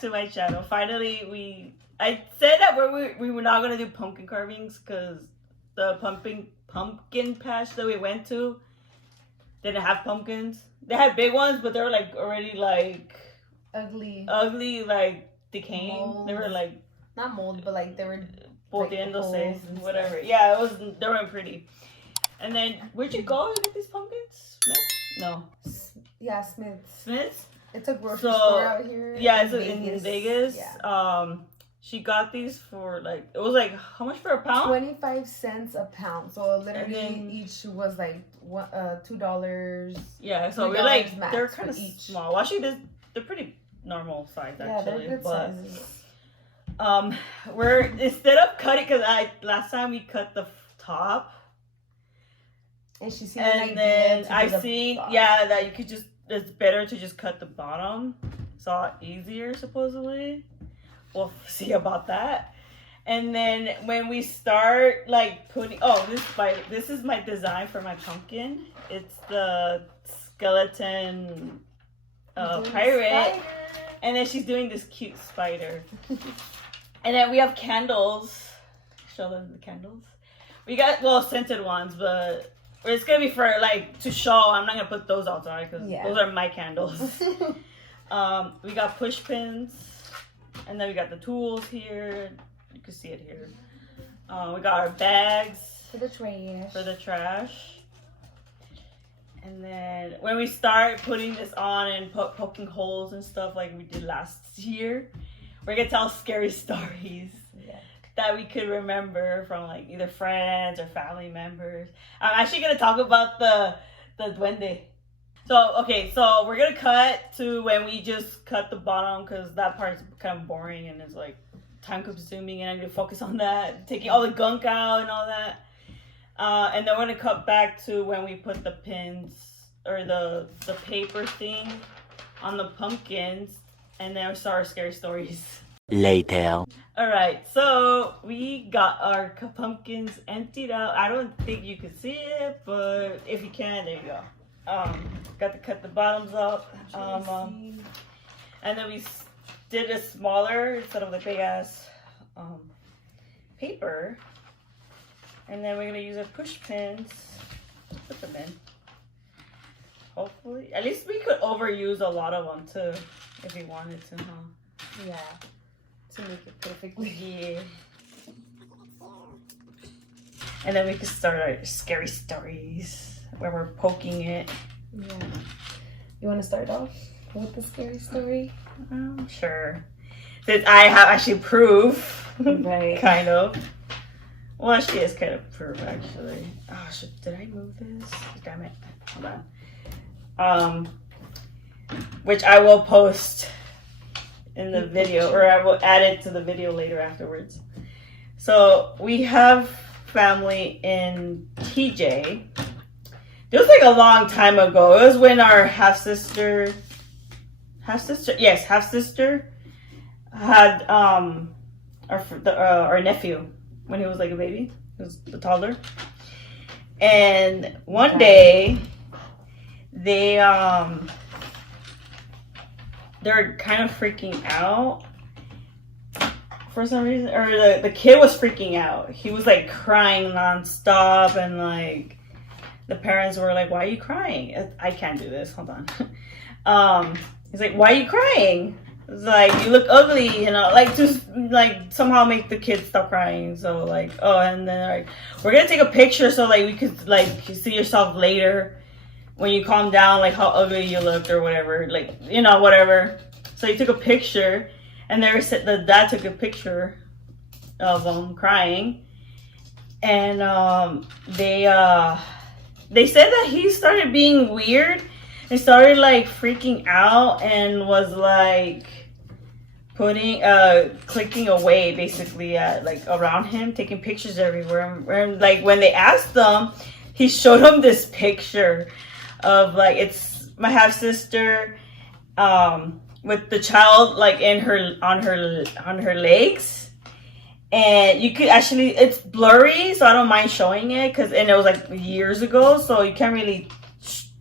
back to my channel. Finally, I said that we were not gonna do pumpkin carvings because the pumpkin patch that we went to didn't have pumpkins. They had big ones, but they were like already like ugly, like decaying. Mold. They were like not mold, but like they were podriéndose, whatever. Yeah, they weren't pretty. And then where'd you go to get these pumpkins? Smith? No. Yeah, Smith's. Smith's? It's a grocery store out here. Yeah, it's in Vegas. Yeah. She got these for like, it was like, how much for a pound? 25 cents a pound. So literally each was like $2. Yeah, so we're like, they're kind of small. Well, actually, they're pretty normal size actually. Yeah, they're good sizes. We're, instead of cutting, because last time we cut the top. And she seen I've seen, that you could just, it's better to just cut the bottom. It's a lot easier, supposedly. We'll see about that. And then when we start like putting, this is my design for my pumpkin. It's the skeleton pirate. And then she's doing this cute spider. And then we have candles. Show them the candles. We got, scented ones, but it's gonna be for like to show. I'm not gonna put those outside because those are my candles. We got push pins, and then we got the tools here. You can see it here. We got our bags for the trash. And then when we start putting this on and poking holes and stuff like we did last year, we're gonna tell scary stories that we could remember from like either friends or family members. I'm actually gonna talk about the duende. So we're gonna cut to when we just cut the bottom because that part is kind of boring and it's like time consuming, and I need to focus on that, taking all the gunk out and all that. And then we're gonna cut back to when we put the pins or the paper thing on the pumpkins, and then we start our scary stories. Later. Alright, so we got our pumpkins emptied out. I don't think you can see it, but if you can, there you go. Got to cut the bottoms up. And then we did a smaller instead of the big ass paper. And then we're gonna use our push pins to put them in. Hopefully, at least we could overuse a lot of them too, if we wanted to, huh? Yeah. To make it perfectly. Yeah. And then we can start our scary stories where we're poking it. Yeah. You want to start off with the scary story? Sure. Since I have actually proof. Right. Kind of. Well, she is kind of proof actually. Oh shit! Did I move this? Damn it! Hold on. Which I will post in the video, or I will add it to the video later afterwards. So we have family in TJ. It was like a long time ago. It was when our half sister had our nephew when he was like a baby. He was a toddler. And one day they're kind of freaking out for some reason, or the kid was freaking out. He was like crying nonstop, and like the parents were like, "Why are you crying?" I can't do this. Hold on. He's like, "Why are you crying?" It's like, "You look ugly," you know, like just like somehow make the kid stop crying. So like, and then like, we're gonna take a picture so like we could like see yourself later when you calm down, like how ugly you looked or whatever, like, you know, whatever. So he took a picture, and the dad took a picture of him crying, and they said that he started being weird and started like freaking out and was like clicking away basically at like around him, taking pictures everywhere. And like when they asked them, he showed them this picture of like, it's my half sister with the child like on her legs, and you could actually, it's blurry, so I don't mind showing it and it was like years ago, so you can't really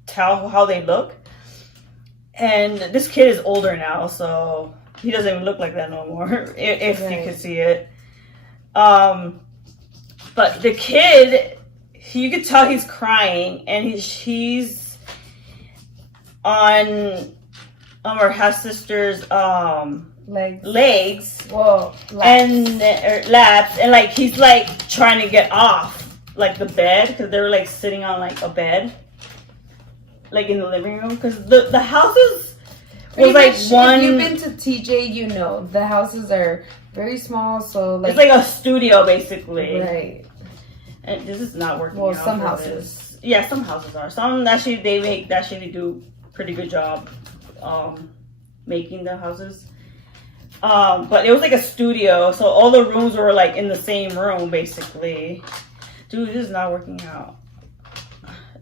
tell how they look. And this kid is older now, so he doesn't even look like that no more. If you Right. could see it. But the kid, you could tell he's crying, and he's on our half sister's legs Whoa. and laps, and like he's like trying to get off like the bed because they were like sitting on like a bed, like in the living room because the houses was like one. If you've been to TJ, you know the houses are very small, so like it's like a studio basically. right. And this is not working. Well, out some for houses. this. Yeah, some houses are. Some actually they do pretty good job, making the houses. But it was like a studio, so all the rooms were like in the same room basically. Dude, this is not working out.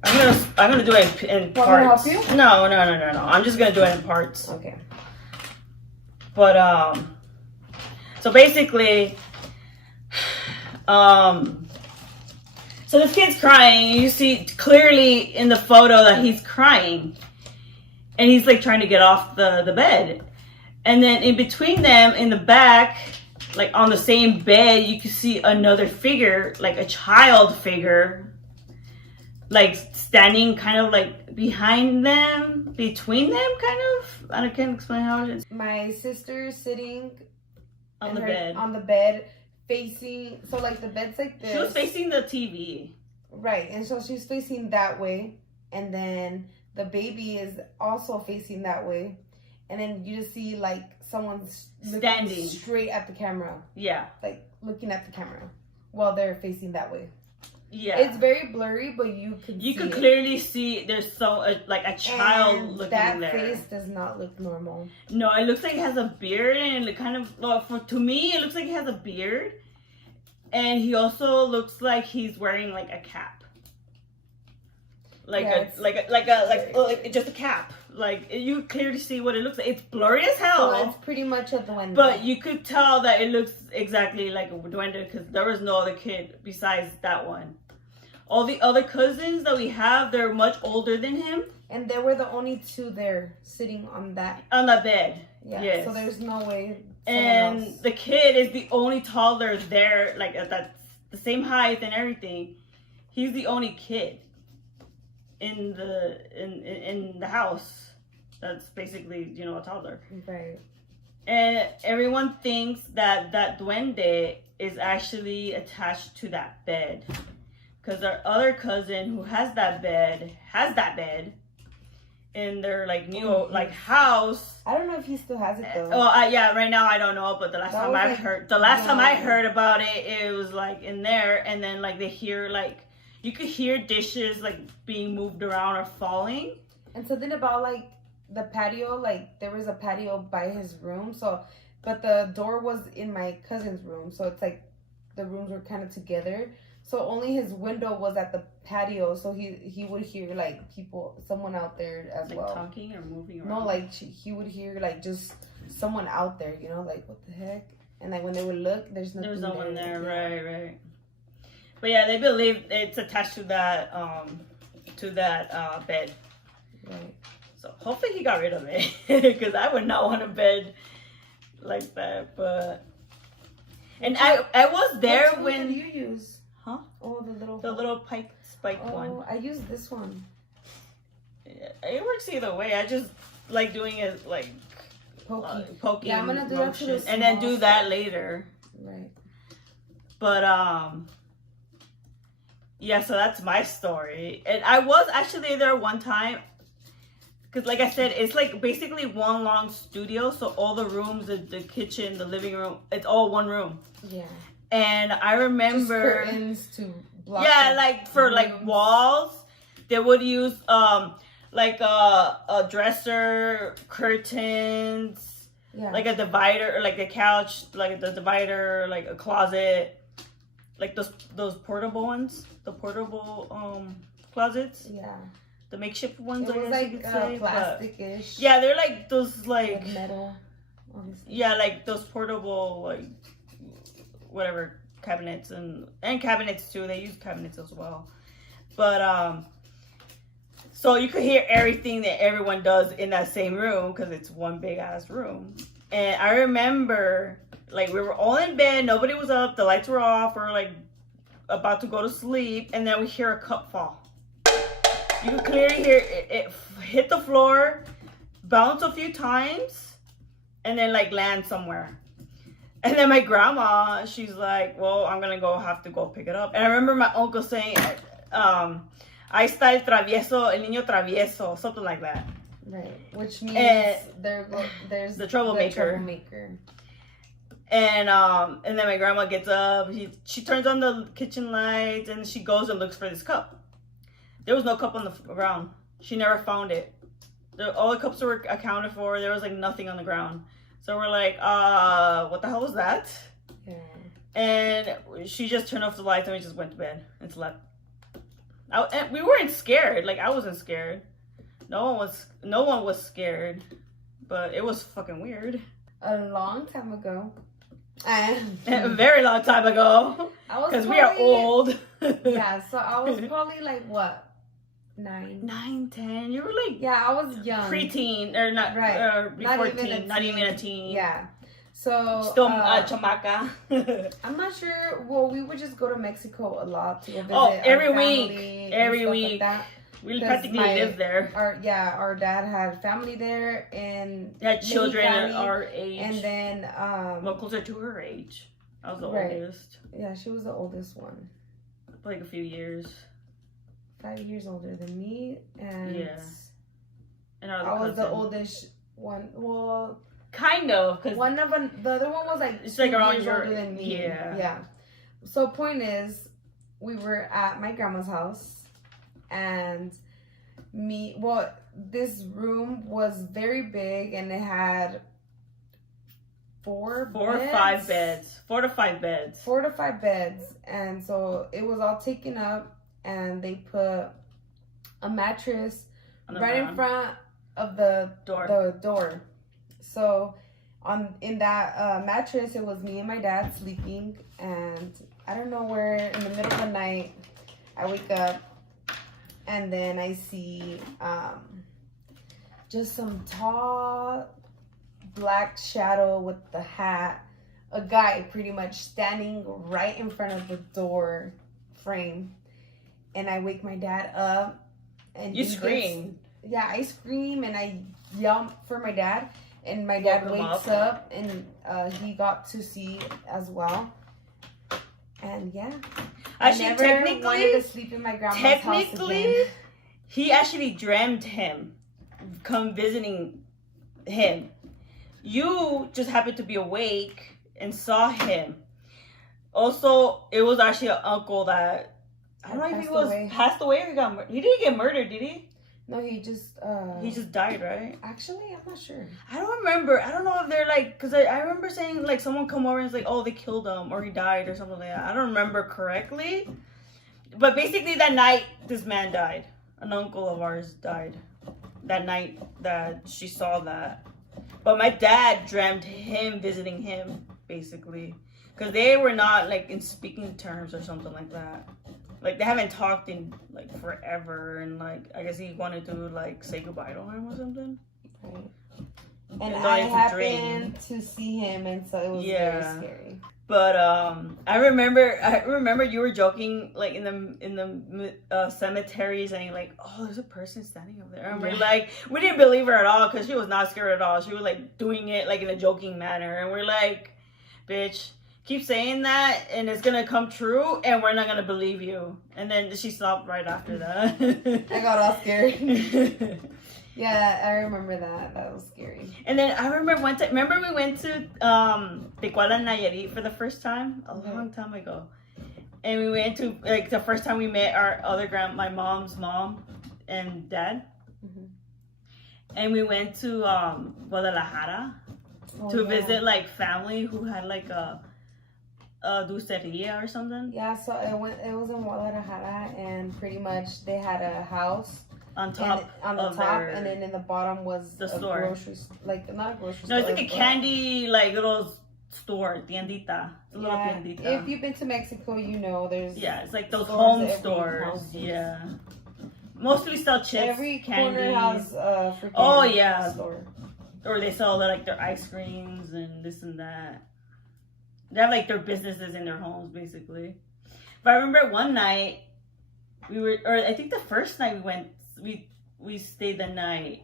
I'm gonna do it in parts. Want me to help you? No. I'm just gonna do it in parts. Okay. But so basically, so this kid's crying. You see clearly in the photo that he's crying, and he's like trying to get off the bed. And then in between them, in the back, like on the same bed, you can see another figure, like a child figure, like standing kind of like behind them, between them, kind of. I can't explain how it is. My sister sitting On the bed. on the bed, facing. So like the bed's like this. She was facing the TV. Right, and so she's facing that way, and then the baby is also facing that way, and then you just see like someone Standing straight at the camera, Yeah. like looking at the camera while they're facing that way. Yeah. It's very blurry, but you could clearly see there's like a child and looking that there. face does not look normal. No, it looks like it has a beard, and it kind of to me it looks like he has a beard, and he also looks like he's wearing like a cap, like just a cap. Like you clearly see what it looks like. It's blurry as hell. So it's pretty much a duende. But you could tell that it looks exactly like a duende because there was no other kid besides that one. All the other cousins that we have, they're much older than him. And they were the only two there sitting on that bed. Yeah. Yes. So there's no way. And else. the kid is the only toddler there, like at the same height and everything. He's the only kid in the house. That's basically, a toddler. Right. And everyone thinks that duende is actually attached to that bed. Because our other cousin who has that bed in their like new like house. I don't know if he still has it though. Well, yeah, right now I don't know, but the last time I heard about it, it was like in there, and then like they hear like you could hear dishes like being moved around or falling. And something about like the patio, like there was a patio by his room, so but the door was in my cousin's room, so it's like the rooms were kind of together. So only his window was at the patio, so he would hear like someone out there as like well. Talking or moving around. No, like he would hear like just someone out there, like what the heck? And like when they would look, there's no one there, right. But yeah, they believe it's attached to that bed. Right. So hopefully he got rid of it because I would not want a bed like that. But I was there what when did you use? Huh? Oh, the little spike one. Oh, I used this one. Yeah, it works either way. I just like doing it like poking. Yeah, I'm gonna do that to the and then do small that stuff. later. Right. But yeah. So that's my story, and I was actually there one time. Because like I said, it's like basically one long studio. So all the rooms, the kitchen, the living room, it's all one room. Yeah. And I remember just curtains to block. Yeah, the like for rooms. like walls, they would use like a dresser, curtains, like a divider, or like a couch, like the divider, like a closet, like those portable ones, the portable closets. Yeah. The makeshift ones, It was I guess you could say. plastic-ish. Yeah, they're like those like metal. Obviously. Yeah, like those portable like whatever cabinets and cabinets too. They use cabinets as well. But so you could hear everything that everyone does in that same room because it's one big ass room. And I remember, like, we were all in bed, nobody was up, the lights were off, we were like about to go to sleep, and then we hear a cup fall. You can clearly hear it hit the floor, bounce a few times, and then like land somewhere. And then my grandma, she's like, well, I'm gonna have to go pick it up. And I remember my uncle saying, ahí está el travieso, el niño travieso, something like that. Right, which means there's the troublemaker. And then my grandma gets up, she turns on the kitchen lights, and she goes and looks for this cup. There was no cup on the ground. She never found it. All the cups were accounted for. There was like nothing on the ground. So we're like, what the hell was that? Yeah. And she just turned off the lights and we just went to bed and slept. And we weren't scared. Like, I wasn't scared. No one was scared. But it was fucking weird. A long time ago. A very long time ago. Because we are old. Yeah, so I was probably like, what? 9, 10. You were like, yeah, I was young, preteen or not, right? Before teen, not even a teen. Yeah, so still chamaca. I'm not sure. Well, we would just go to Mexico a lot to go visit. Every week. Like we practically lived there. Our dad had family there, and had children our age, and then closer to her age. I was the oldest. Yeah, she was the oldest one. Like a few years. 5 years older than me, and and I was the oldest one. Well, kind of, because the other one was like it's like around your older than me. Yeah. So point is, we were at my grandma's house, and this room was very big, and it had 4 to 5 beds. 4 to 5 beds. 4 to 5 beds, and so it was all taken up. And they put a mattress right in front of the door. So in that mattress, it was me and my dad sleeping. And I don't know where, in the middle of the night, I wake up and then I see just some tall black shadow with the hat. A guy pretty much standing right in front of the door frame. And I wake my dad up, and you scream. Yeah, I scream and I yell for my dad, and my dad wakes up, and he got to see as well. And actually, I never wanted to sleep in my grandma's house again. He actually dreamt him come visiting him. You just happened to be awake and saw him. Also, it was actually an uncle that. I don't know if he was passed away or he didn't get murdered, did he? No, he just died, right? Actually, I'm not sure. I don't remember. I don't know if they're like, because I remember saying like someone come over and it's like, oh, they killed him or he died or something like that. I don't remember correctly. But basically that night, this man died. An uncle of ours died. That night that she saw that. But my dad dreamt him visiting him, basically. Because they were not like in speaking terms or something like that. Like, they haven't talked in, like, forever, and, like, I guess he wanted to, like, say goodbye to him or something. Right. And I happened to see him, and so it was very scary. But, I remember you were joking, like, in the cemetery, saying, like, oh, there's a person standing over there. And we're like, we didn't believe her at all, because she was not scared at all. She was, like, doing it, like, in a joking manner. And we're like, bitch, keep saying that and it's gonna come true and we're not gonna believe you. And then she stopped right after that. I got all scared. Yeah, I remember that. That was scary. And then I remember we went to Tecuala, Nayarit for the first time a long time ago. And we went to, like, the first time we met our other my mom's mom and dad. Mm-hmm. And we went to Guadalajara to visit, like, family who had, like, a dulceria or something. Yeah, so it was in Guadalajara, and pretty much they had a house on top, and then in the bottom was the store. Grocery, like, not a grocery store. No, it's like a candy, like, little store, tiendita. Little tiendita. If you've been to Mexico, you know there's it's like those home stores. Yeah, mostly sell chips. Every candy. corner has a freaking store. or they sell like their ice creams and this and that. They have like their businesses in their homes basically. But I remember one night I think the first night we stayed the night.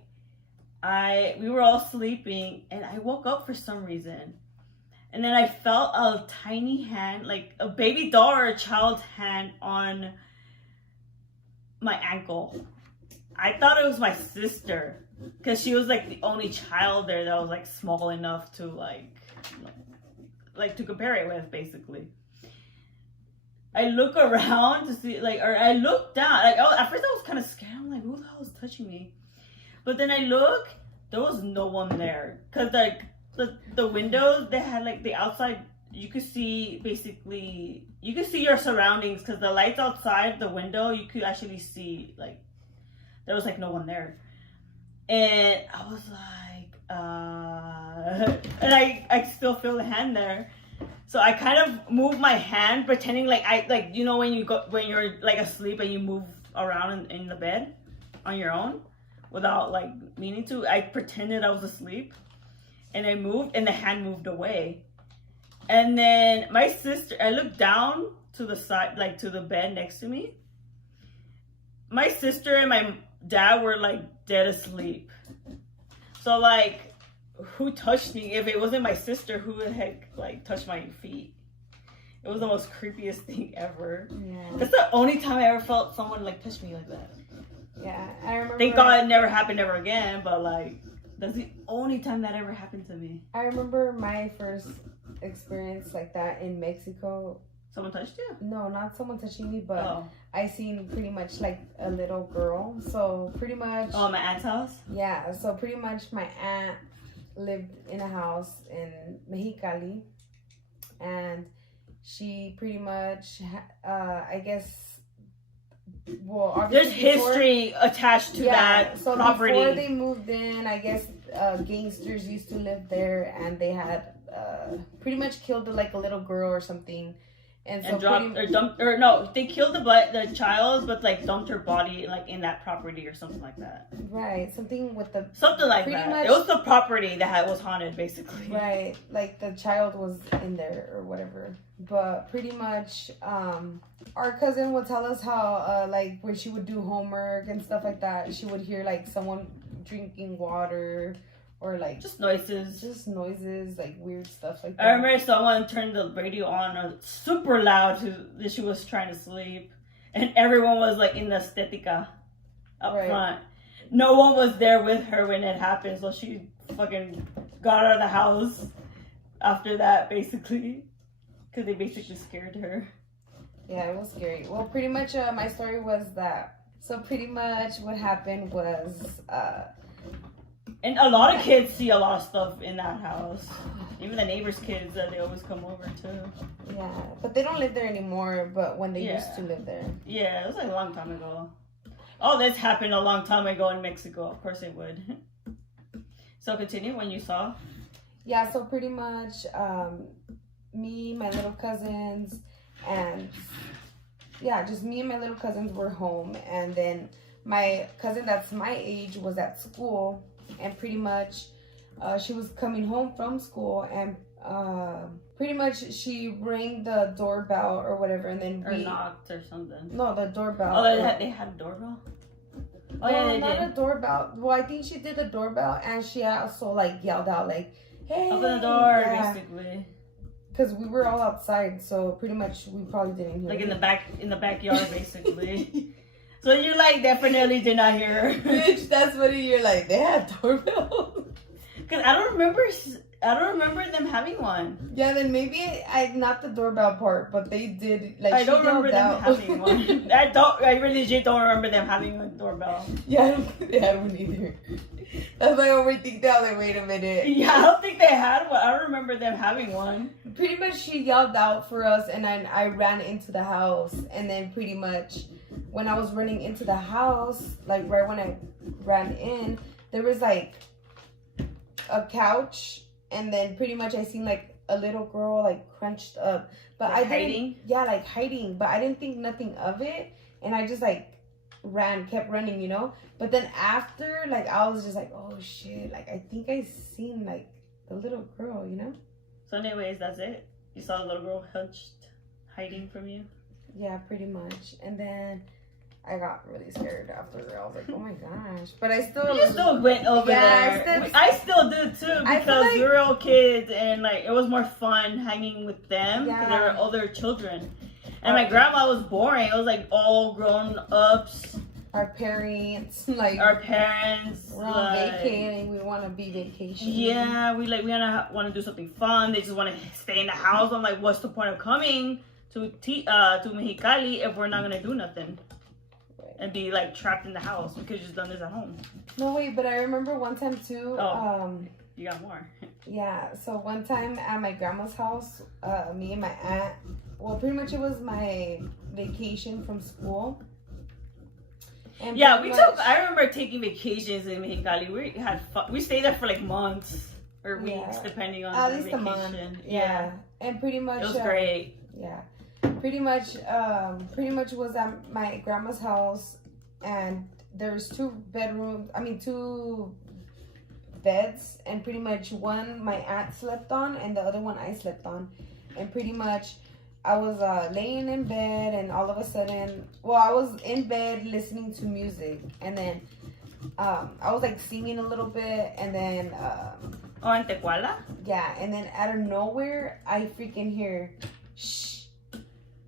We were all sleeping and I woke up for some reason. And then I felt a tiny hand, like a baby doll or a child's hand on my ankle. I thought it was my sister because she was like the only child there that was like small enough to like to compare it with basically. I look around to see I look down. At first I was kind of scared. I'm like, who the hell is touching me? But then I look, there was no one there. Cause the windows, they had like the outside, you could see your surroundings. Cause the lights outside the window, you could actually see like, there was like no one there. And I was like, and I still feel the hand there. So I kind of moved my hand, pretending like when you're like asleep and you move around in the bed on your own without like meaning to. I pretended I was asleep, and I moved, and the hand moved away. And then my sister, I looked down to the side, like to the bed next to me. My sister and my dad were like dead asleep. So like, who touched me? If it wasn't my sister, who the heck like touched my feet? It was the most creepiest thing ever. Yeah. That's the only time I ever felt someone like touch me like that. Yeah, I remember. Thank God it never happened ever again, but like that's the only time that ever happened to me. I remember my first experience like that in Mexico. Someone touched you? No, not someone touching me, but I seen pretty much like a little girl. So pretty much. Oh, my aunt's house? Yeah, so pretty much my aunt lived in a house in Mexicali, and she pretty much I guess, well, obviously there's history attached to that so property. Before they moved in, I guess gangsters used to live there, and they had pretty much killed like a little girl or something. And so they killed the child, but like dumped her body like in that property or something like that. Right, something like that. It was the property that was haunted, basically. Right, like the child was in there or whatever. But pretty much, our cousin would tell us how like when she would do homework and stuff like that, she would hear like someone drinking water. Or like just noises, like weird stuff like that. I remember someone turned the radio on super loud that she was trying to sleep, and everyone was like in the estetica up front. No one was there with her when it happened, so she fucking got out of the house after that, basically, because they basically scared her. Yeah, it was scary. Well, pretty much my story was that. So pretty much what happened was. And a lot of kids see a lot of stuff in that house. Even the neighbors' kids, they always come over too. Yeah, but they don't live there anymore, but when they used to live there. Yeah, it was like a long time ago. Oh, this happened a long time ago in Mexico. Of course it would. So continue when you saw. Yeah, so pretty much me, my little cousins, and yeah, just me and my little cousins were home. And then my cousin that's my age was at school. And pretty much she was coming home from school, and pretty much she rang the doorbell or whatever, and then or knocked or something. No, the doorbell. Oh, they had a doorbell? Oh, yeah, they not did. a doorbell. Well, I think she did the doorbell, and she also like yelled out like, "Hey, open the door," basically. Because we were all outside, so pretty much we probably didn't hear. Like in the backyard, basically. So you like definitely did not hear her. Bitch, that's what you're like. They had doorbell. Cause I don't remember them having one. Yeah, then maybe not the doorbell part, but they did. Like I don't remember them having one. I really don't remember them having a doorbell. Yeah, I don't think they had one either. That's why I overthink that. Like, wait a minute. Yeah, I don't think they had one. I don't remember them having one. Pretty much, she yelled out for us, and then I ran into the house, and then pretty much. When I was running into the house, like right when I ran in, there was like a couch, and then pretty much I seen like a little girl like crunched up, but like hiding. Yeah, like hiding, but I didn't think nothing of it, and I just like kept running, you know. But then after, like, I was just like, oh shit, like I think I seen like the little girl, you know. So anyways, that's it. You saw the little girl hunched, hiding from you. Yeah, pretty much. And then I got really scared after that. I was like, oh my gosh. But I still... You still went over there. I still did too, because we were all kids and like it was more fun hanging with them because they were older children. And my grandma was boring. It was like all grown ups. Our parents, like... Our parents. We're on vacating. We want to be vacationing. Yeah, we want to do something fun. They just want to stay in the house. I'm like, what's the point of coming to Mexicali if we're not going to do nothing? And be like trapped in the house because you've done this at home. No, wait, but I remember one time too. You got more. Yeah, so one time at my grandma's house, me and my aunt, well, pretty much it was my vacation from school. And yeah, I remember taking vacations in Mexicali. We had fun. We stayed there for like months or weeks, depending on the vacation. A month. Yeah, and pretty much it was great. Yeah. Pretty much was at my grandma's house, and there's two beds, and pretty much one my aunt slept on, and the other one I slept on, and pretty much I was laying in bed, and all of a sudden, I was in bed listening to music, and then I was like singing a little bit, and then en Tecuala? Yeah, and then out of nowhere I freaking hear shh.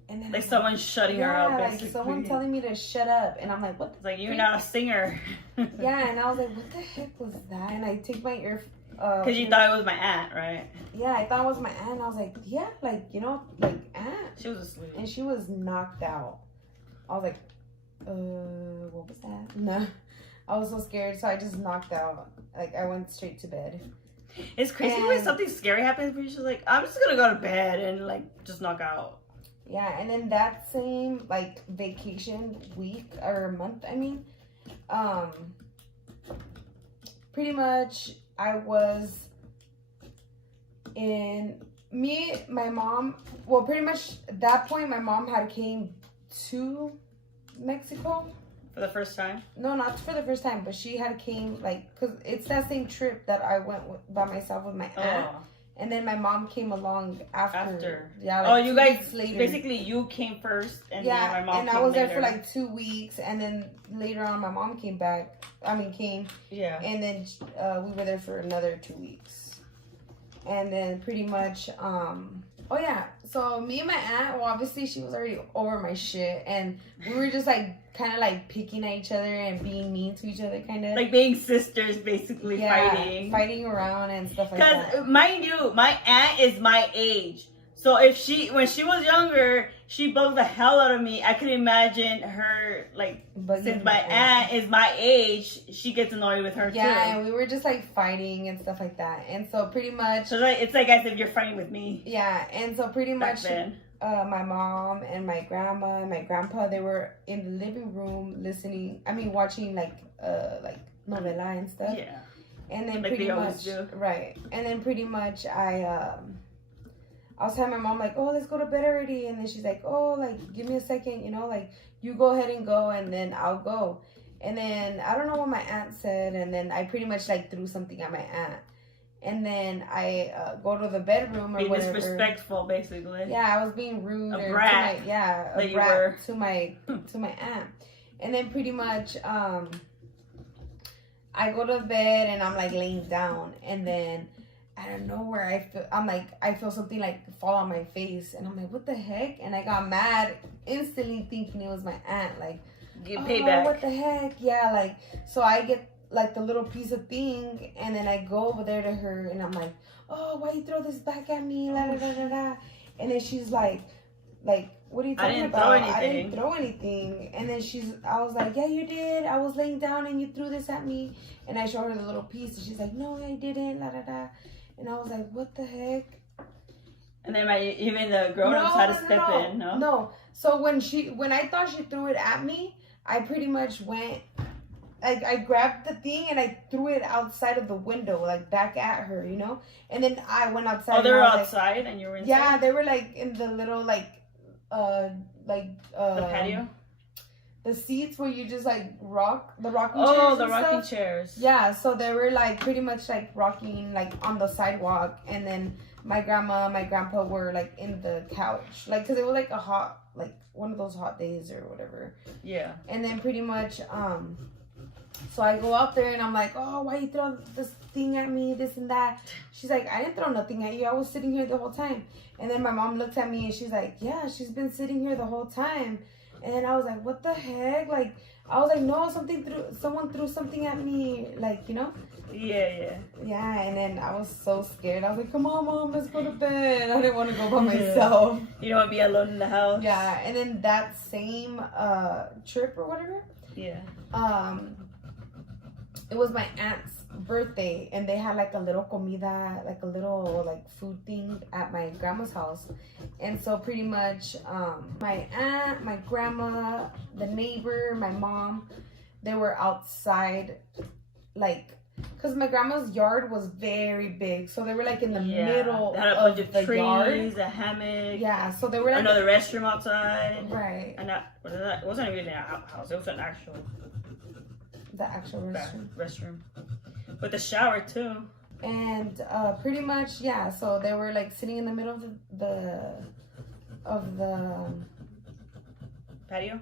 And then like someone shutting her up, basically. Like someone telling me to shut up, and I'm like, what? It's like, you're not a singer. Yeah, and I was like, what the heck was that? And I take my ear. Because you thought it was my aunt, right? Yeah, I thought it was my aunt. I was like, yeah, like, you know, like aunt. She was asleep. And she was knocked out. I was like, what was that? No, I was so scared, so I just knocked out. Like, I went straight to bed. It's crazy when something scary happens, but you're just like, I'm just gonna go to bed and like just knock out. Yeah, and then that same like vacation week or month, I mean, pretty much I was my mom, well, pretty much at that point my mom had came to Mexico. For the first time? No, not for the first time, but she had came like, because it's that same trip that I went by myself with my aunt. Oh. And then my mom came along after. Yeah. Like you guys later. Basically you came first, and then my mom. And came I was later. there for like 2 weeks, and then later on my mom came. Yeah. And then we were there for another 2 weeks, and then pretty much oh yeah. So me and my aunt, well, obviously she was already over my shit, and we were just like kind of like picking at each other and being mean to each other, kind of like being sisters, basically. Fighting around and stuff like that. Because mind you, my aunt is my age, so when she was younger, she bugged the hell out of me. I could imagine her like, since my aunt is my age, she gets annoyed with her too. Yeah, and we were just like fighting and stuff like that, and so pretty much. So it's like as if you're fighting with me. Yeah, and so pretty much. My mom and my grandma and my grandpa, they were in the living room watching like novela and stuff. Yeah. And then like pretty much, right. And then pretty much I was telling my mom like, oh, let's go to bed already. And then she's like, oh, like, give me a second, you know, like, you go ahead and go, and then I'll go. And then I don't know what my aunt said, and then I pretty much like threw something at my aunt. And then I go to the bedroom or being whatever. Disrespectful, basically. Yeah, I was being rude. A brat. A brat to my aunt. And then pretty much I go to bed and I'm like laying down, and then out of nowhere I feel something like fall on my face, and I'm like, what the heck? And I got mad instantly, thinking it was my aunt. Like, get payback. What the heck? Yeah, like, so I get like the little piece of thing, and then I go over there to her, and I'm like, oh, why you throw this back at me? La, la, la, la, la. And then she's like, what are you talking about? I didn't throw anything. And then I was like, yeah, you did. I was laying down and you threw this at me. And I showed her the little piece, and she's like, no, I didn't. La, la, la. And I was like, what the heck? And then even the grown-ups had to step in, no? No. So when I thought she threw it at me, I pretty much went. I grabbed the thing and I threw it outside of the window, like back at her, you know? And then I went outside. Oh, they were outside and you were inside? Yeah, they were like in the little, the patio? the seats where you just like rock the rocking chairs. Oh, the and rocking stuff. chairs. Yeah, so they were like pretty much like rocking like on the sidewalk, and then my grandma, my grandpa were like in the couch, like because it was like a hot, like one of those hot days or whatever. Yeah. And then pretty much, so I go up there and I'm like, oh, why you throw this thing at me, this and that. She's like, I didn't throw nothing at you. I was sitting here the whole time. And then my mom looked at me and she's like, yeah, she's been sitting here the whole time. And I was like, what the heck? Like, I was like, no, someone threw something at me, like, you know? Yeah. Yeah, and then I was so scared. I was like, come on, Mom, let's go to bed. I didn't want to go by myself. You don't want to be alone in the house. Yeah, and then that same trip or whatever, Yeah. it was my aunt's birthday, and they had like a little comida, like a little like food thing at my grandma's house. And so pretty much my aunt, my grandma, the neighbor, my mom, they were outside, like, because my grandma's yard was very big, so they were like in the middle they had a of bunch the of trees, yard. a hammock. Yeah, so they were like another restroom outside. right. And it wasn't even an outhouse. It was an actual The actual restroom. restroom with a shower too. And pretty much, yeah. So they were like sitting in the middle of the Patio.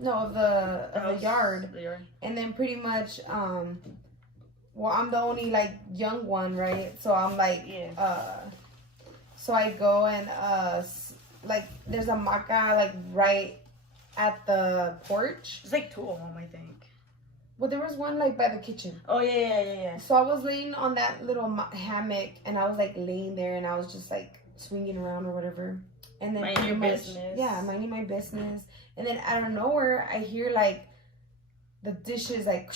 no of the house, yard. The yard. And then pretty much, well, I'm the only like young one, right? So I'm like, so I go and like there's a maca like right at the porch. It's like two of them, I think. Well, there was one like by the kitchen. Oh yeah. So I was laying on that little hammock, and I was like laying there, and I was just like swinging around or whatever. And then minding your business. Yeah, minding my business. And then out of nowhere, I hear like the dishes like.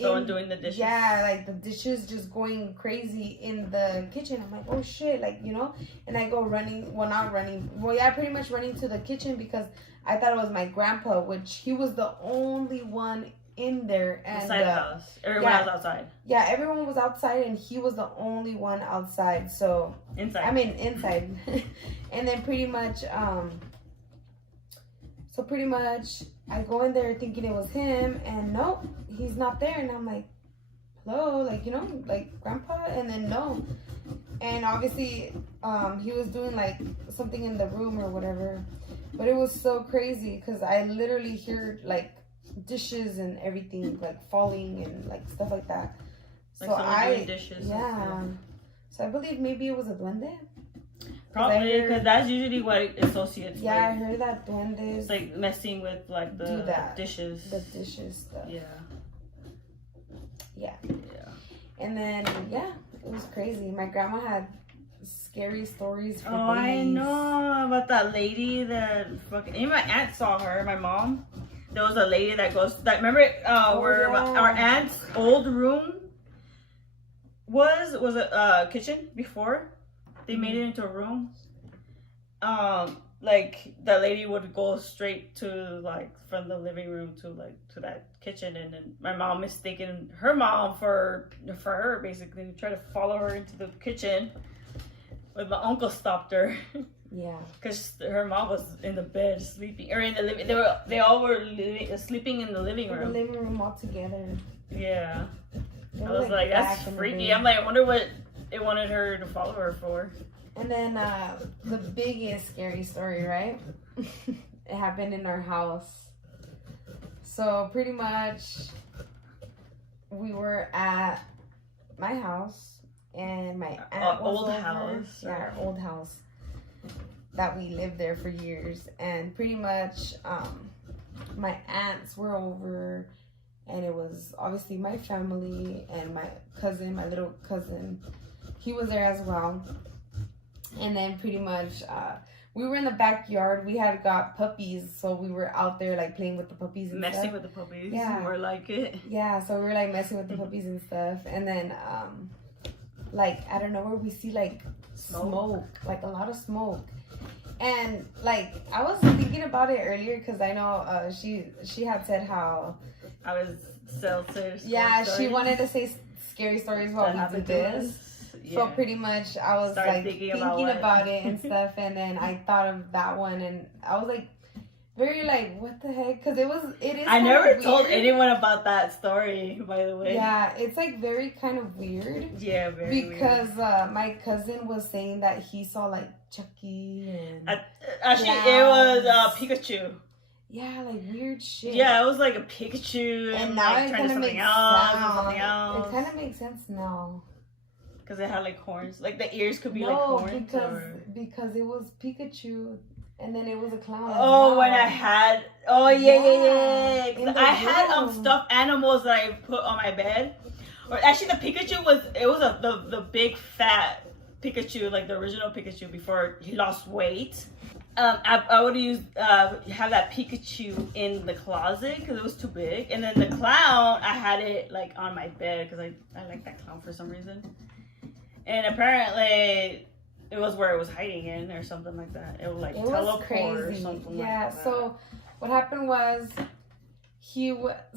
Someone doing the dishes. Yeah, like the dishes just going crazy in the kitchen. I'm like, oh shit, like, you know. And I go running. Well, not running. Well, yeah, pretty much running to the kitchen because I thought it was my grandpa, which he was the only one in there. And inside the house. Everyone else outside. Yeah, everyone was outside and he was the only one outside. So inside. I mean inside. And then pretty much I go in there thinking it was him, and no, he's not there. And I'm like, hello, like, you know, like grandpa. And then no, and obviously he was doing like something in the room or whatever. But it was so crazy because I literally heard like dishes and everything like falling and like stuff like that. Like so doing dishes. Yeah. So I believe maybe it was a duende. Probably because that's usually what associates. Yeah, like, I heard that duendes. It's like messing with like the dishes. The dishes stuff. Yeah. Yeah. And then yeah, it was crazy. My grandma had scary stories for days. I know about that lady that fucking. Even my aunt saw her. My mom. There was a lady that goes. That remember where our aunt's old room was a kitchen before. They made it into a room. Like that lady would go straight to like from the living room to that kitchen, and then my mom mistaken her mom for her, basically tried to follow her into the kitchen. But my uncle stopped her. Yeah. Because her mom was in the bed sleeping, or in the living. They all were sleeping in the living room. In the living room all together. Yeah. I was like, that's freaky. I'm like, I wonder what it wanted her to follow her for. And then the biggest scary story, right? It happened in our house. So pretty much we were at my house, and my aunt was old over. house. Yeah, our old house that we lived there for years. And pretty much my aunts were over, and it was obviously my family and my cousin, my little cousin. He was there as well. And then pretty much we were in the backyard. We had got puppies, so we were out there like playing with the puppies and messing stuff. with the puppies. Yeah. More like it. Yeah, so we were like messing with the puppies and stuff. And then like I don't know where we see like smoke, like a lot of smoke. And like I was thinking about it earlier because I know she had said how I was selfish. Yeah, she wanted to say scary stories while we did this. Yeah. So pretty much I was like thinking about it and stuff, and then I thought of that one, and I was like, very like, what the heck? Because it is. I kinda never told weird. anyone about that story, by the way. Yeah, it's like very kind of weird. Yeah, very Because my cousin was saying that he saw like Chucky and actually, it was Pikachu. yeah, like weird shit. Yeah, it was like a Pikachu and now like it trying to kind of something makes else sense. or something else. It kind of makes sense now. Because it had like horns. Like the ears could be No, like horns. because it was Pikachu, and then it was a clown. Oh, when I had. Oh yeah. In 'Cause the I had room. stuffed animals that I put on my bed. Or actually, the Pikachu was the big fat Pikachu, like the original Pikachu before he lost weight. I would use have that Pikachu in the closet because it was too big, and then the clown I had it like on my bed because I like that clown for some reason, and apparently it was where it was hiding in or something like that. It would like teleport or something. Yeah. Like that. So what happened was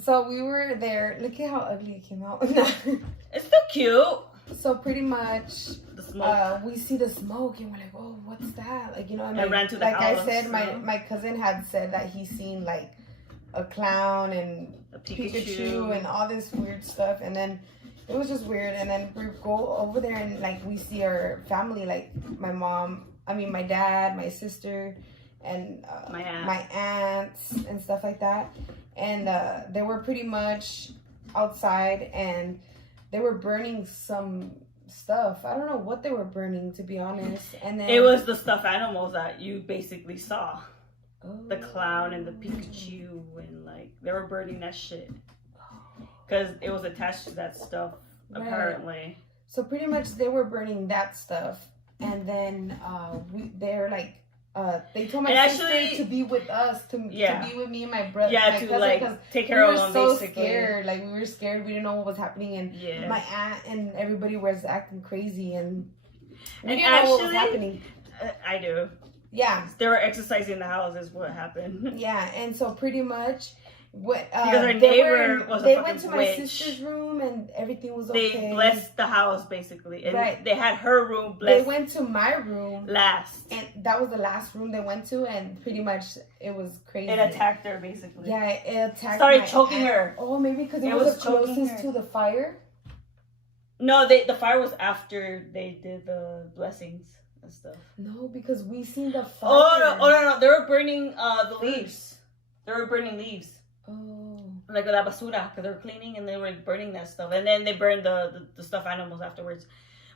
so we were there. Look at how ugly it came out. It's still cute. So pretty much. The smoke. We see the smoke and we're like, oh, what's that? Like, you know, I ran to the like house, I said, my cousin had said that he seen like a clown and A Pikachu and all this weird stuff, and then it was just weird. And then we go over there and like we see our family, like my dad, my sister, and my aunts and stuff like that. And they were pretty much outside and they were burning some stuff. I don't know what they were burning, to be honest. And then it was the stuffed animals that you basically saw. Oh. The clown and the Pikachu, and like they were burning that shit because it was attached to that stuff, Right. apparently. So pretty much they were burning that stuff, and then they're like they told my sister to be with us, to be with me and my brother. Yeah, my to cousin, like take care of them. We were so basically. scared, like we were scared. We didn't know what was happening, and my aunt and everybody was acting crazy, and we didn't know what was happening. I do. Yeah, they were exercising the house is what happened. Yeah, and so pretty much what because our neighbor was a they fucking went to my witch. sister's room and everything was okay. They blessed the house basically, and right. they had her room blessed. They went to my room last, and that was the last room they went to, and pretty much it was crazy. It attacked her basically. Yeah, it attacked. Started choking her. Oh, maybe because it was the closest to the fire. No, the fire was after they did the blessings and stuff. No, because we seen the fire. Oh no! They were burning the leaves. They were burning leaves. Oh. Like la basura, because they were cleaning and they were burning that stuff, and then they burned the stuffed animals afterwards.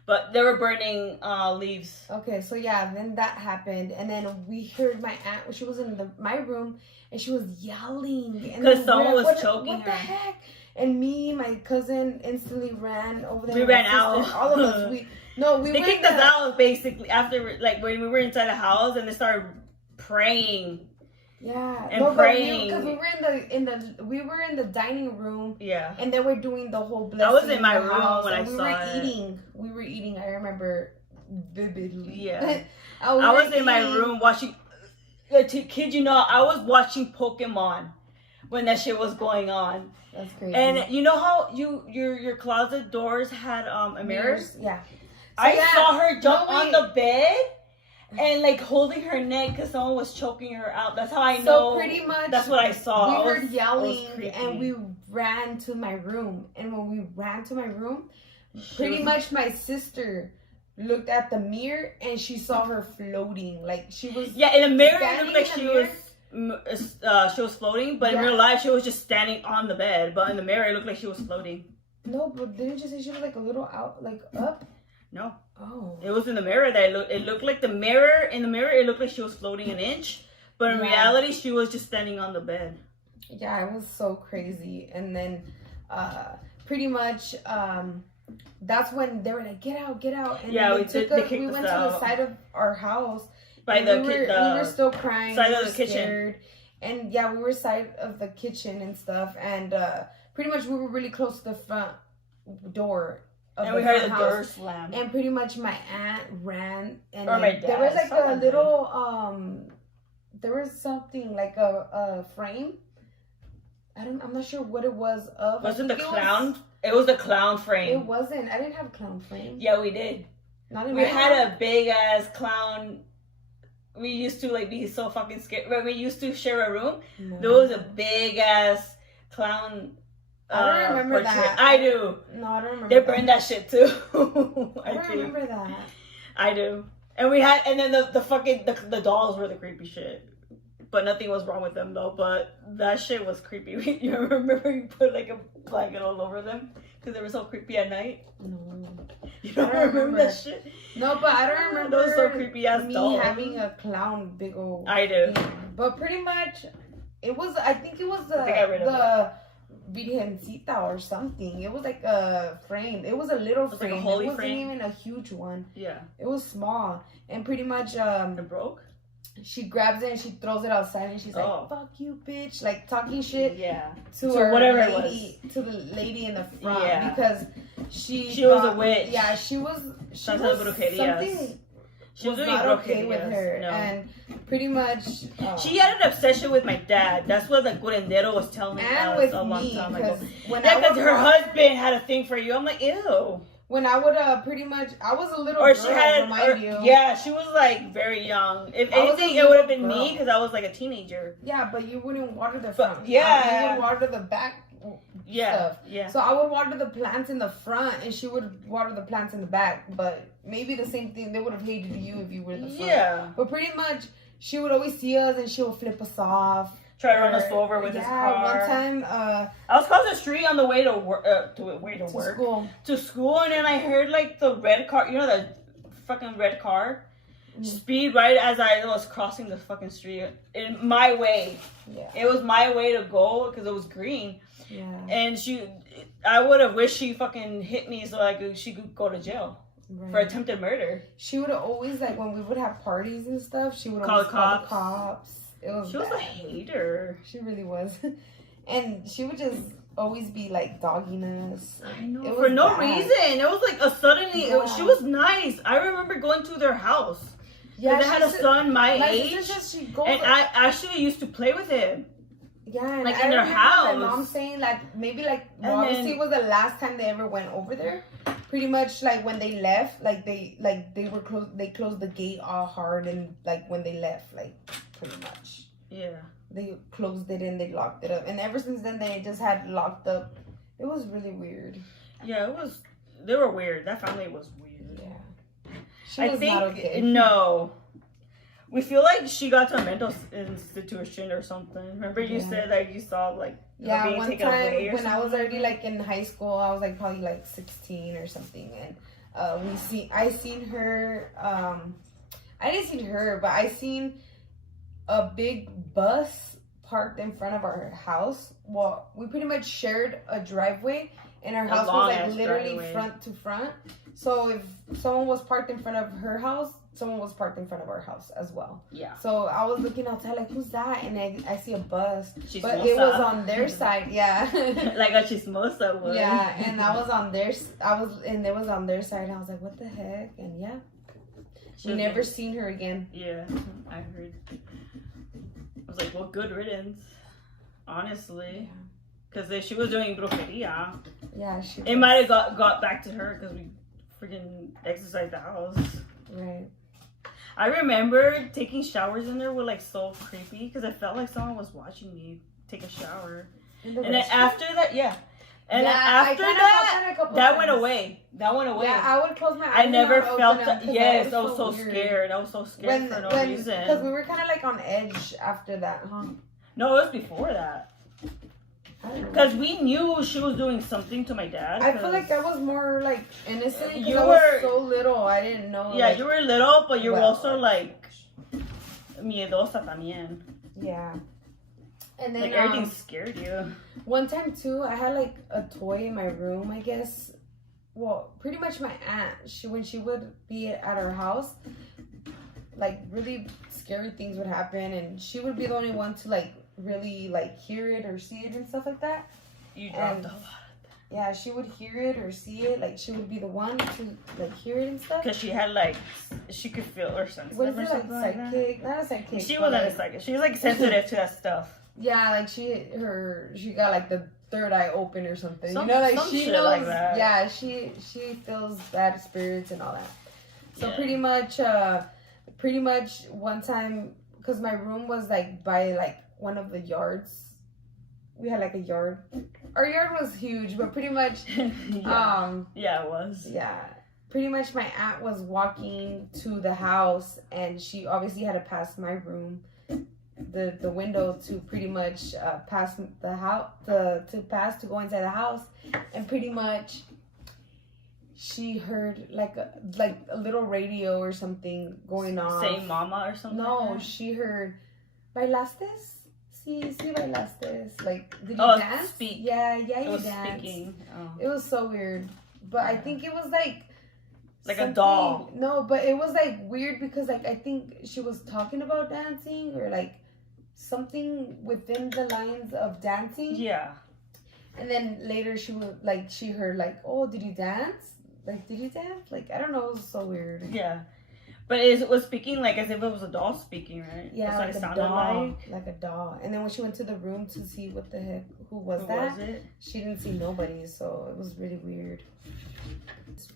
But they were burning leaves. Okay, so yeah, then that happened, and then we heard my aunt. She was in my room, and she was yelling because someone was choking her. What the heck? And me, my cousin, instantly ran over there. We ran out. All of us. They kicked us out basically after like when we were inside the house, and they started praying. Yeah, and praying because we were in the dining room. Yeah, and they were doing the whole blessing. I was in my room when I saw it. We were eating. I remember vividly. Yeah, I was in my room watching. To kid you not, I was watching Pokemon when that shit was going on. That's crazy. And you know how your closet doors had mirrors? Yeah. I saw her jump on the bed. And like holding her neck because someone was choking her out. That's how I know. So pretty much, that's what I saw. We were yelling and we ran to my room. And when we ran to my room, pretty much my sister looked at the mirror and she saw her floating. Like she was. Yeah, in the mirror it looked like she was floating, but in real life she was just standing on the bed. But in the mirror it looked like she was floating. No, but didn't you say she was like a little out, like up? No. Oh. It was in the mirror that it looked like the mirror. In the mirror, it looked like she was floating an inch. But in reality, she was just standing on the bed. Yeah, it was so crazy. And then pretty much that's when they were like, get out. And we went to the side of our house. We were still crying. Side of the kitchen. And yeah, we were side of the kitchen and stuff. And pretty much we were really close to the front door. And we heard the door slam. And pretty much my aunt ran. And my dad, there was like a little, there was something like a frame. I'm not sure what it was of. Wasn't the clown? It was the clown frame. It wasn't. I didn't have a clown frame. Yeah, we did. Not in we had a big ass clown we used to like be so fucking scared. When we used to share a room, No. there was a big ass clown. I don't remember portrait. that. I do. No, I don't remember. They burned that shit too. I don't remember that. I do. And we had, and then the fucking the dolls were the creepy shit. But nothing was wrong with them though. But that shit was creepy. You remember you put like a blanket all over them because they were so creepy at night. No. You don't I don't remember that shit? No, but I don't remember Those so creepy ass me dolls. having a clown big old. I do. thing. But pretty much, it was. I think it was I think I read the Virgencita or something. It was like a frame. It was a little Like frame. a holy it wasn't frame? even a huge one. Yeah. It was small, and pretty much It broke? she grabs it and she throws it outside, and she's like, Oh. "Fuck you, bitch!" Like talking shit Yeah. to So her whatever it lady, to the lady in the front, Yeah. because she was a thought- witch. Yeah, she was. She Santa was Brujerías. something She was doing not okay with brujerías. her, No. and pretty much She had an obsession with my dad. That's what the curandero was telling and us with a long me, time because ago. when Yeah, I because would her husband had a thing for you. I'm like, ew. when I would pretty much, I was a little Or girl, she had, remind you. yeah, she was like very young. If I was a anything, it would have little been me girl. because I was like a teenager. Yeah, but you wouldn't water the But, front. yeah. You would water the back. Yeah, Stuff. yeah. So I would water the plants in the front, and she would water the plants in the back. But maybe the same thing. They would have hated you if you were in the front. Yeah. But pretty much, she would always see us, and she would flip us off. Try to run us over with his car. One time, I was across the street on the way to work, to to work, school. to school, and then I heard like the red car. You know the fucking red car speed right as I was crossing the fucking street in my way. Yeah. It was my way to go because it was green, Yeah. and I would have wished she fucking hit me so she could go to jail Right. for attempted murder. She would always, like, when we would have parties and stuff, she would Call always the call the cops. cops. It was She was a bad. hater. She really was. And she would just always be, like, dogging us. I know, It for was no bad. reason. It was like suddenly. Yeah. She was nice. I remember going to their house. Yeah, They had a son my age, sister says she goes and I actually used to play with him. yeah, and like, I in their remember house. my mom saying, like, maybe, like, And obviously then- it was the last time they ever went over there. Pretty much, like, when they left, they were they closed the gate all hard, and, like, when they left, like, pretty much. Yeah. They closed it and they locked it up. And ever since then, they just had locked up. It was really weird. Yeah, it was. They were weird. That family was weird. Yeah. She I was think not okay. no. We feel like she got to a mental institution or something. Remember you Yeah. said like you saw like her Yeah, being one taken away time or when I was something? already like in high school, I was like probably like 16 or something, and I seen her. I didn't see her, but I seen a big bus parked in front of our house. Well, we pretty much shared a driveway, and our A house was long like ass literally driveway. front to front. So if someone was parked in front of her house, someone was parked in front of our house as well. Yeah. So I was looking outside like, who's that? And I see a bus, Chismosa. but it was on their side. Yeah. Like a chismosa would. Yeah, and I was on their. And it was on their side. And I was like, what the heck? And yeah, She we was never like- seen her again. Yeah, I heard. I was like, well, good riddance. Honestly. Because if she was doing brujeria, Yeah, she. it might have got back to her because we freaking exercised the house. Right. I remember taking showers in there were like so creepy because I felt like someone was watching me take a shower. And then after that, yeah. And then Yeah, I after kinda that, felt that a couple that went times. away. That went away. Yeah, I would close my eyes. I and never not felt open that. them 'cause Yes, that I was so weird. scared. I was so scared for no reason. Because we were kind of like on edge after that, huh? No, it was before that. I don't know. Because we knew she was doing something to my dad. I feel 'cause- like I was more like innocent because You I were- was so little. I didn't know. Yeah, like, you were little, but you were well, also like miedosa también. Yeah. And then Like everything scared you. one time too, I had like a toy in my room, I guess. Well, pretty much my aunt, when she would be at our house, like really scary things would happen, and she would be the only one to like really like hear it or see it and stuff like that. You dropped And- a lot. Yeah, she would hear it or see it. Like she would be the one to like hear it and stuff. Because she had like, she could feel or sense What them is or it, something like like that. psychic? Not a psychic. She but, wasn't a like, psychic. She was like sensitive to that stuff. yeah, like she got like the third eye open or something. Some- you know, like some she shit knows. like that. Yeah, she feels bad spirits and all that. So Yeah. pretty pretty much one time, because my room was like by like one of the yards. We had like a yard. Our yard was huge, but pretty much, yeah, it was. Yeah, pretty much my aunt was walking to the house, and she obviously had to pass my room, the window to pretty much pass the house, to go inside the house, and pretty much she heard like a little radio or something going on. Saying mama or something? No, like she heard, ¿bailaste? Sí, bailaste. Like, did you dance? Speak. Yeah, it you was danced. speaking. Oh. It was so weird. But I think it was like a doll. No, but it was like weird because like I think she was talking about dancing or like something within the lines of dancing. Yeah. And then later she heard like, oh, did you dance? Like, did you dance? Like, I don't know, it was so weird. Yeah. But it was speaking like as if it was a doll speaking, right? Yeah, like a sounded doll. Like a doll. And then when she went to the room to see what the heck, who was it? She didn't see nobody, so it was really weird.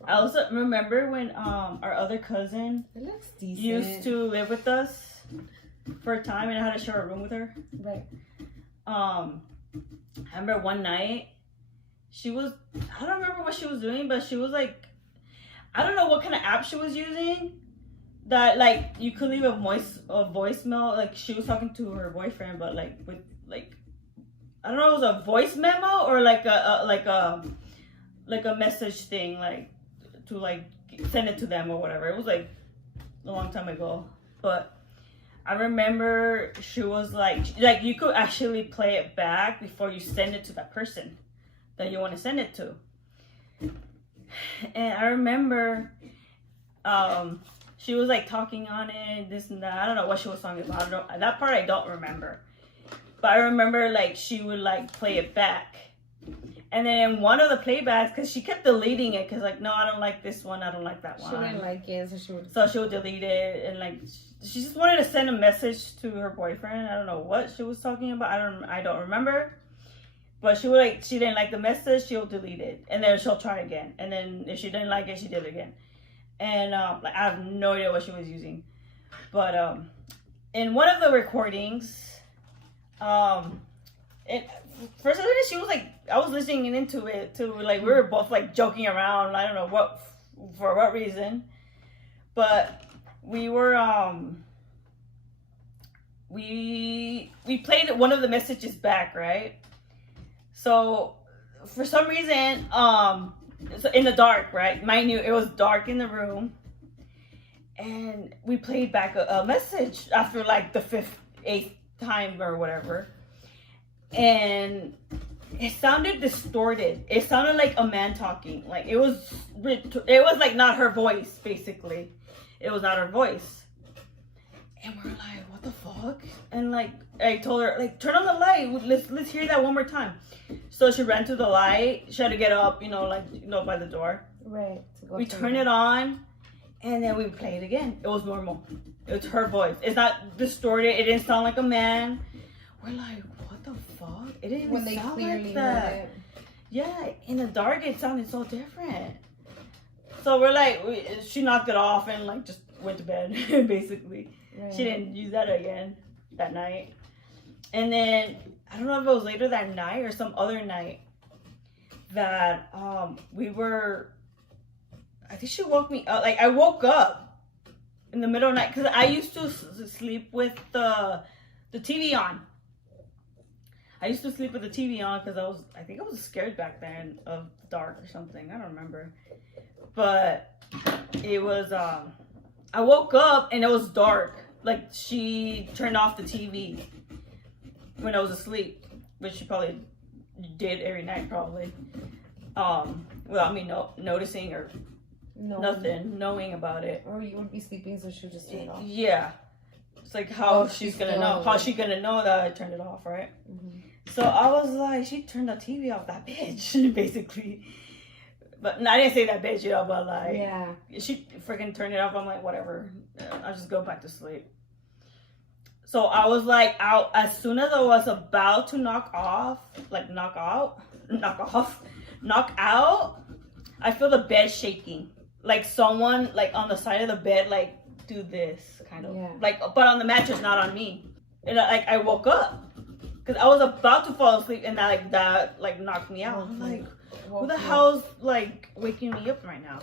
I also remember when our other cousin It looks decent. used to live with us for a time, and I had to share a room with her. Right. I remember one night I don't remember what she was doing, but she was like, I don't know what kind of app she was using, that like you could leave a voicemail. Like she was talking to her boyfriend, but like with like, I don't know, it was a voice memo or like a message thing, like to like send it to them or whatever. It was like a long time ago, but I remember she was like you could actually play it back before you send it to that person that you want to send it to. And I remember she was like talking on it, this and that. I don't know what she was talking about. That part I don't remember. But I remember like she would like play it back. And then in one of the playbacks, because she kept deleting it, because like, no, I don't like this one, I don't like that one. She didn't like it, so she would delete it, and like she just wanted to send a message to her boyfriend. I don't know what she was talking about. I don't remember. But she didn't like the message, she'll delete it, and then she'll try again. And then if she didn't like it, she did it again. And like I have no idea what she was using. But in one of the recordings, for some reason she was like, I was listening into it too, like we were both like joking around. I don't know for what reason, but we were we played one of the messages back, right? So for some reason, so in the dark, right? Mind you, it was dark in the room, and we played back a message after like the 8th time or whatever, and it sounded distorted. It sounded like a man talking. Like it was like not her voice. Basically, it was not her voice. And we're like, what the fuck? And like I told her, like, turn on the light. Let's hear that one more time. So she ran to the light. She had to get up, by the door. Right. We turn it on, and then we play it again. It was normal. It's her voice. It's not distorted. It didn't sound like a man. We're like, what the fuck? It didn't even sound like that. Yeah, in the dark, it sounded so different. So we're like, she knocked it off and like just went to bed, basically. Right. She didn't use that again that night. And then I don't know if it was later that night or some other night that I think she woke me up. Like I woke up in the middle of the night because I used to sleep with the TV on. I used to sleep with the TV on because I think I was scared back then of the dark or something. I don't remember. But it was, I woke up and it was dark. Like she turned off the TV when I was asleep, which she probably did every night probably. Without me noticing or knowing about it. Or you would be sleeping, so she would just turn it off. Yeah. It's like how she's gonna know. How's she gonna know that I turned it off, right? Mm-hmm. So I was like, she turned the TV off, that bitch, basically. But I didn't say that bitch, but like, yeah, she freaking turned it off. I'm like, whatever, I'll just go back to sleep. So I was like, out as soon as I was about to knock out, I feel the bed shaking. Like someone like on the side of the bed, like do this, kind of. Yeah. Like, but on the mattress, not on me. And I woke up. Because I was about to fall asleep, and that knocked me out. I'm like, who the hell's, like, waking me up right now?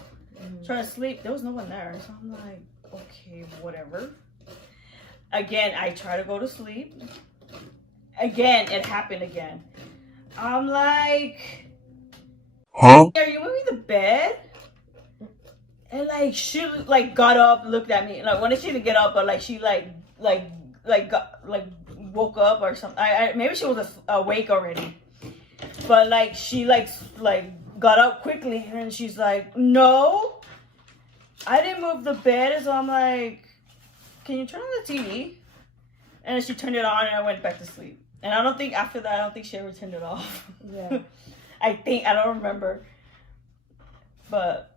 Trying to sleep. There was no one there. So I'm like, okay, whatever. Again, I try to go to sleep. Again, it happened again. I'm like, Huh? are you moving the bed? And like she like got up, looked at me. Like wanted she to get up, but like she woke up or something. I maybe she was awake already. But like she like got up quickly and she's like, no, I didn't move the bed. So I'm like, can you turn on the TV? And then she turned it on and I went back to sleep. And I don't think after that, I don't think she ever turned it off. Yeah. I don't remember. But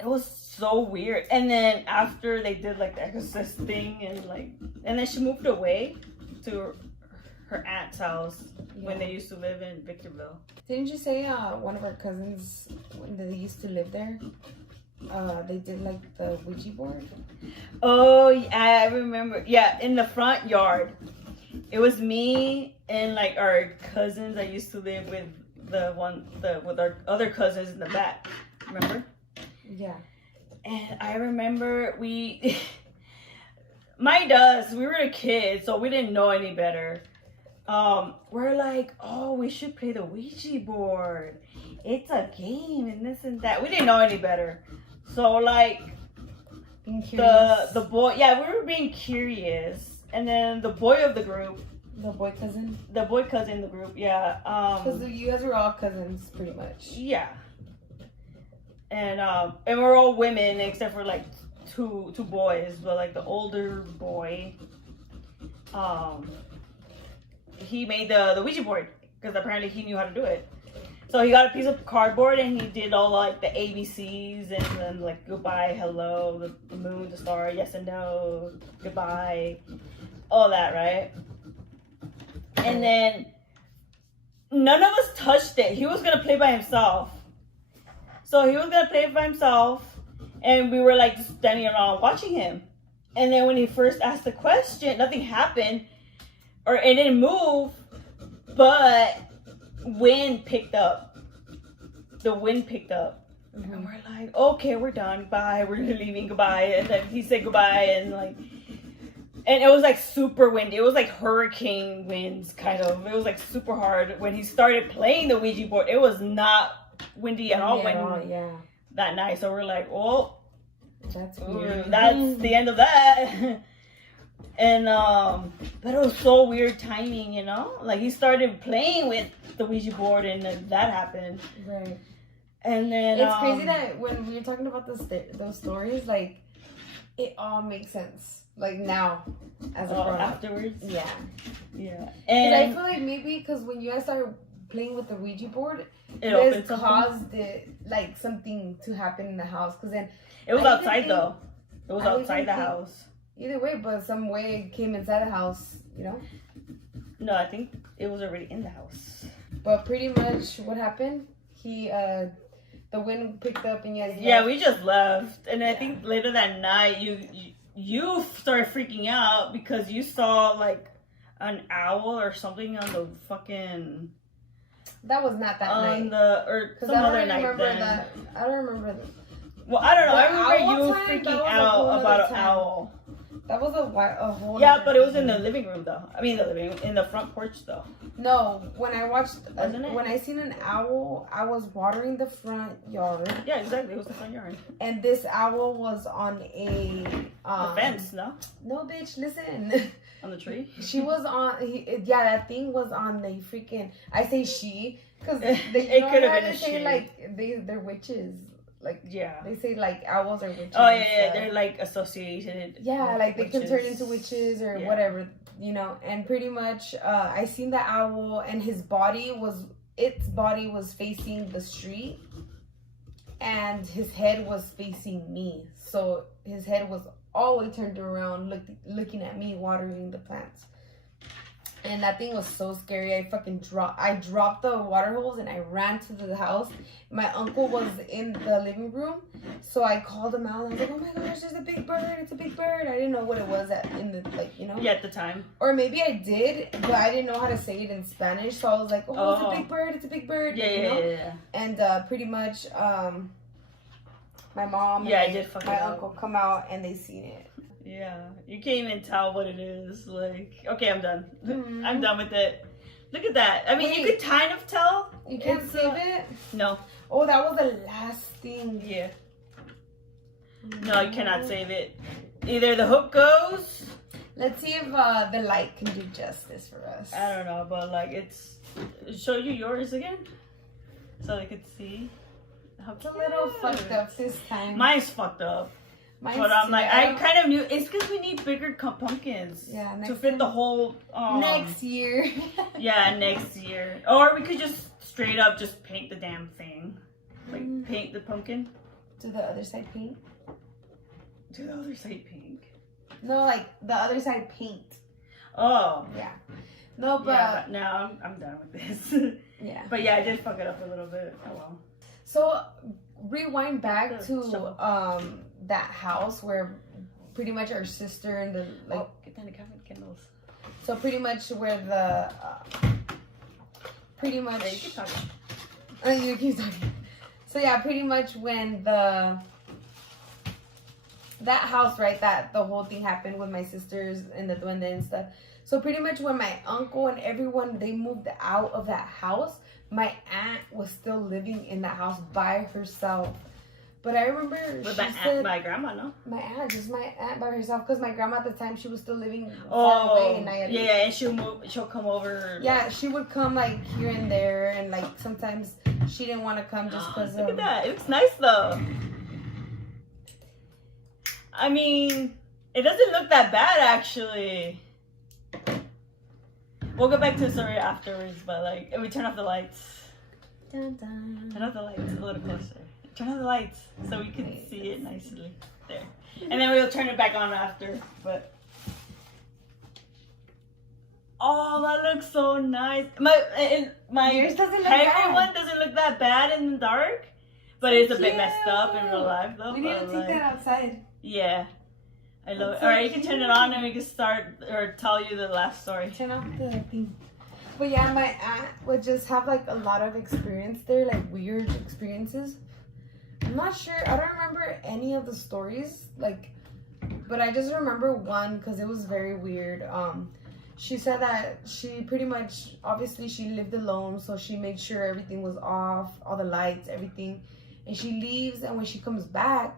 it was so weird. And then after they did like the exorcist thing and then she moved away to her aunt's house when they used to live in Victorville. Didn't you say one of our cousins, when they used to live there, they did like the Ouija board? Oh, yeah, I remember. Yeah, in the front yard. It was me and like our cousins that used to live with with our other cousins in the back. Remember? Yeah. And I remember we were a kid, so we didn't know any better. We're like, oh, we should play the Ouija board. It's a game and this and that. We didn't know any better. So like the boy, yeah, we were being curious. And then the boy of the group, the boy cousin in the group, yeah. Because you guys were all cousins, pretty much. Yeah. And we're all women except for like two boys, but like the older boy, he made the Ouija board because apparently he knew how to do it. So he got a piece of cardboard and he did all like the ABCs and then like goodbye, hello, the moon, the star, yes and no, goodbye, all that, right? And then none of us touched it. He was gonna play by himself. So he was gonna play it by himself, and we were like just standing around watching him. And then when he first asked the question, nothing happened, or it didn't move, but wind picked up. The wind picked up, and we're like, okay, we're done. Bye. We're leaving. Goodbye. And then he said goodbye, and it was like super windy. It was like hurricane winds, kind of. It was like super hard. When he started playing the Ouija board, it was not windy at all that night. So we're like, well, that's weird. That's the end of that. And but it was so weird timing, you know? Like he started playing with the Ouija board and then that happened. Right. And then it's crazy that when we were talking about those stories, like it all makes sense. Like now, as a grown-up. Afterwards. Yeah. Yeah. And I feel like maybe because when you guys started playing with the Ouija board, it caused it like something to happen in the house. Because then it was outside though. It was outside the house. Either way, but some way it came inside the house, you know? No, I think it was already in the house. But pretty much what happened, the wind picked up and you guys left. We just left. And I think later that night you started freaking out because you saw like an owl or something on the fucking... That was not that night. Or some other night then. I don't remember that. Well, I don't know. I remember you freaking out about an owl. That was a whole. Yeah, but it was in the living room though. I mean, in the front porch though. No, when I watched, when I seen an owl, I was watering the front yard. Yeah, exactly. It was the front yard. And this owl was on a the fence. No. No, bitch. Listen. On the tree. She was on. That thing was on the freaking. I say she because it could have been a she. Like they're witches. Like they say like owls are witches. Oh yeah, they're like associated. Yeah, like they can turn into witches or whatever, you know. And pretty much, I seen the owl, and its body was facing the street, and his head was facing me. So his head was all the way turned around, looking at me, watering the plants. And that thing was so scary. I dropped the water hose and I ran to the house. My uncle was in the living room, so I called him out. I was like, "Oh my gosh, there's a big bird! It's a big bird!" I didn't know what it was at at the time. Or maybe I did, but I didn't know how to say it in Spanish. So I was like, "Oh, it's a big bird! It's a big bird!" Yeah. And pretty much, my mom and my uncle come out and they seen it. Yeah, you can't even tell what it is. Like, okay, I'm done. Mm-hmm. I'm done with it. Look at that. I mean, you could kind of tell. You can't save it? No. Oh, that was the last thing. Yeah. No, you cannot save it. Either the hook goes. Let's see if the light can do justice for us. I don't know, but like show you yours again, so they could see. It's a little fucked up this time. Mine's fucked up. But I'm like, I kind of knew it's because we need bigger pumpkins. Yeah, to fit the whole. Next year. Yeah, next year. Or we could just straight up just paint the damn thing, like paint the pumpkin. Do the other side pink? Do the other side pink? No, like the other side paint. Oh. Yeah. No, but yeah, no, I'm done with this. Yeah. But yeah, I did fuck it up a little bit. Oh well. So rewind back to that house where pretty much our sister and the get down the candles. So pretty much where the pretty much you keep talking. You keep talking. So yeah, pretty much when that house, right, that the whole thing happened with my sisters and the duende and stuff. So pretty much when my uncle and everyone, they moved out of that house, my aunt was still living in that house by herself. But I remember my grandma, no? My aunt by herself, because my grandma at the time, she was still living far away in Nayarit. Yeah, and she'll come over. Yeah, she would come like here and there, and like sometimes she didn't want to come just because Look at that. It looks nice though. I mean, it doesn't look that bad actually. We'll go back to the story afterwards, but like, if we turn off the lights. Dun, dun. Turn off the lights a little closer. Turn off the lights so we can see it nicely. There. And then we'll turn it back on after. But oh, that looks so nice. My Yours doesn't look heavy bad. one doesn't look that bad in the dark. But it's a bit messed up in real life though. We need to take that outside. Yeah. I love it. So Alright, you can turn it on and we can start or tell you the last story. Turn off the thing. But yeah, my aunt would just have like a lot of experience there, like weird experiences. I'm not sure. I don't remember any of the stories, like, but I just remember one because it was very weird. She said that she pretty much, obviously, she lived alone, so she made sure everything was off, all the lights, everything, and she leaves. And when she comes back,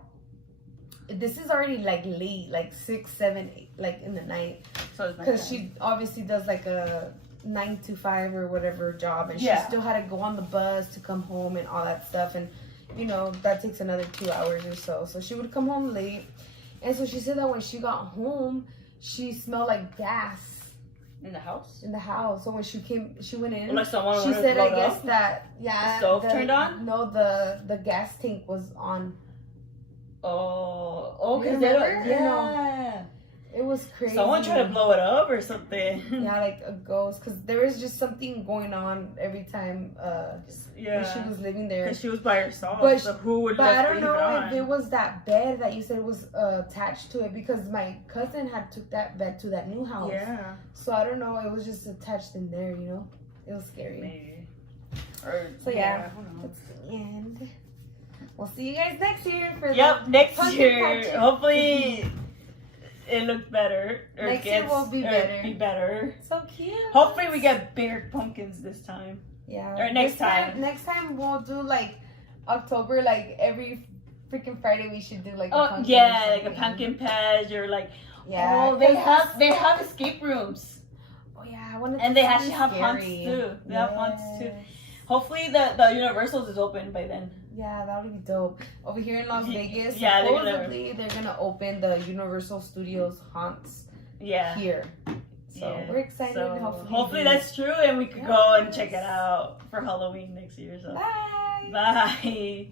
this is already like late, like 6, 7, 8, like in the night, because she obviously does like a 9 to 5 or whatever job, and she still had to go on the bus to come home and all that stuff, and you know that takes another 2 hours or so. So she would come home late, and so she said that when she got home, she smelled like gas in the house. So when she went in. Well, like she said, I guess that the stove turned on. No, the gas tank was on. Oh, because yeah. It was crazy. Someone tried to blow it up or something. Yeah, like a ghost. Because there was just something going on every time when she was living there. Because she was by herself. But, so who would I don't know if it was that bed that you said was attached to it. Because my cousin had took that bed to that new house. Yeah. So I don't know. It was just attached in there, you know? It was scary. Maybe. Or, so yeah, that's the end. We'll see you guys next year for next year. Patches. Hopefully it looks better. Or next year will be better. So cute. Hopefully we get bigger pumpkins this time. Yeah. Or next time. Next time we'll do like October, like every freaking Friday we should do like a pumpkin. Yeah, like a pumpkin patch or like they have escape rooms. Oh yeah, I want to. And they actually have haunts too. They have haunts too. Hopefully the Universal's is open by then. Yeah, that would be dope. Over here in Las Vegas, supposedly they're gonna open the Universal Studios haunts. Yeah. Here. So we're excited. So hopefully that's true, and we could go and check it out for Halloween next year. So bye. Bye.